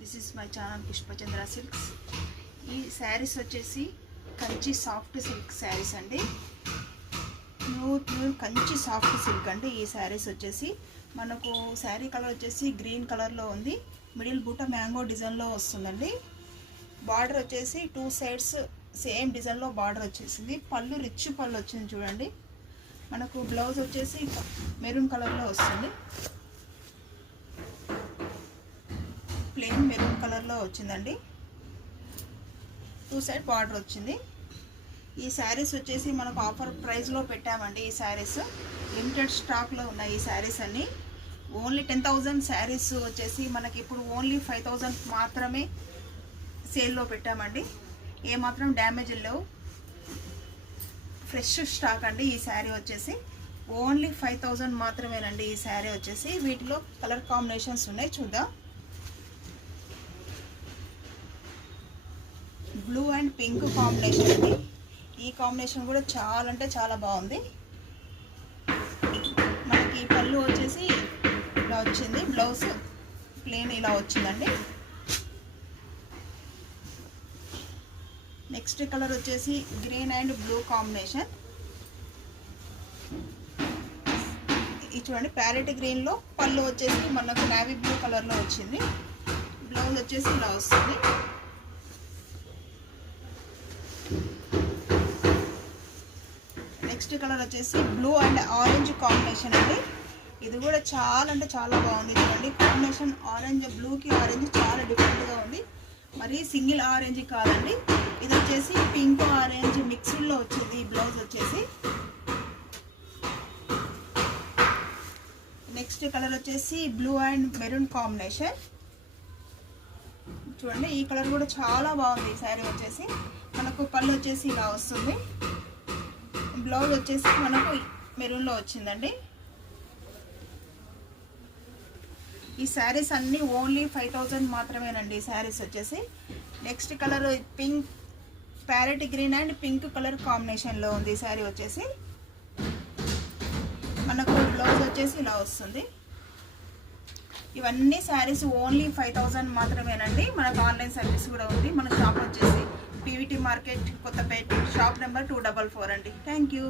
This is my channel Pushpachandra silks. ఈ saris వచ్చేసి Kanchi soft silk saris అండి. ప్యూర్ కంచి సాఫ్ట్ సిల్క్ అండి. ఈ శారీస్ వచ్చేసి మనకు శారీ కలర్ వచ్చేసి గ్రీన్ కలర్లో ఉంది. మిడిల్ బూట మ్యాంగో డిజైన్లో వస్తుందండి. బార్డర్ వచ్చేసి 2 సైడ్స్ సేమ్ డిజైన్లో బార్డర్ వచ్చేసింది. పళ్ళు రిచ్ పళ్ళు వచ్చింది చూడండి. మనకు బ్లౌజ్ వచ్చేసి మెరూన్ కలర్లో వస్తుంది. ప్లెయిన్ మెరూన్ కలర్లో వచ్చిందండి. 2 సైడ్ బార్డర్ వచ్చింది. ఈ శారీస్ వచ్చేసి మనకు ఆఫర్ ప్రైస్లో పెట్టామండి. ఈ శారీస్ లిమిటెడ్ స్టాక్లో ఉన్నాయి. ఈ శారీస్ అన్నీ ఓన్లీ 10,000 శారీస్ వచ్చేసి మనకి ఇప్పుడు ఓన్లీ 5,000 మాత్రమే సేల్లో పెట్టామండి. ఏమాత్రం డ్యామేజ్ లేవు, ఫ్రెష్ స్టాక్ అండి. ఈ శారీ వచ్చేసి ఓన్లీ 5,000 మాత్రమేనండి. ఈ శారీ వచ్చేసి వీటిలో కలర్ కాంబినేషన్స్ ఉన్నాయి, చూద్దాం. బ్లూ అండ్ పింక్ కాంబినేషన్ అండి. ఈ కాంబినేషన్ కూడా చాలా అంటే చాలా బాగుంది. మనకి పళ్ళు వచ్చేసి ఇలా వచ్చింది, బ్లౌజ్ ప్లెయిన్ ఇలా వచ్చిందండి. నెక్స్ట్ కలర్ వచ్చేసి గ్రీన్ అండ్ బ్లూ కాంబినేషన్. ఇది చూడండి, ప్యారెట్ గ్రీన్లో పళ్ళు వచ్చేసి మనకు నేవీ బ్లూ కలర్లో వచ్చింది. బ్లౌజ్ వచ్చేసి ఇలా వస్తుంది. నెక్స్ట్ కలర్ వచ్చేసి బ్లూ అండ్ ఆరెంజ్ కాంబినేషన్ అండి. ఇది కూడా చాలా అంటే చాలా బాగుంది. చూడండి కాంబినేషన్, ఆరెంజ్ బ్లూకి ఆరెంజ్ చాలా డిఫరెంట్గా ఉంది. మరి సింగిల్ ఆరెంజ్ కాదండి, ఇది వచ్చేసి పింక్ ఆరెంజ్ మిక్స్డ్లో వచ్చింది. బ్లౌజ్ వచ్చేసి నెక్స్ట్ కలర్ వచ్చేసి బ్లూ అండ్ మెరూన్ కాంబినేషన్. చూడండి ఈ కలర్ కూడా చాలా బాగుంది. ఈ శారీ వచ్చేసి మనకు పళ్ళు వచ్చేసి ఇలా వస్తుంది. బ్లౌజ్ వచ్చేసి మనకు మెరూన్లో వచ్చిందండి. ఈ శారీస్ అన్నీ ఓన్లీ 5,000 మాత్రమేనండి. ఈ శారీస్ వచ్చేసి next colour pink, parrot green and pink colour కాంబినేషన్లో ఉంది. ఈ శారీ వచ్చేసి మనకు బ్లౌజ్ వచ్చేసి ఇలా వస్తుంది. ఇవన్నీ శారీస్ ఓన్లీ 5,000 మాత్రమేనండి. మనకు ఆన్లైన్ సర్వీస్ కూడా ఉంది. మన షాప్ వచ్చేసి PVT market, Kothapeta, shop number 244 అండి. Thank you.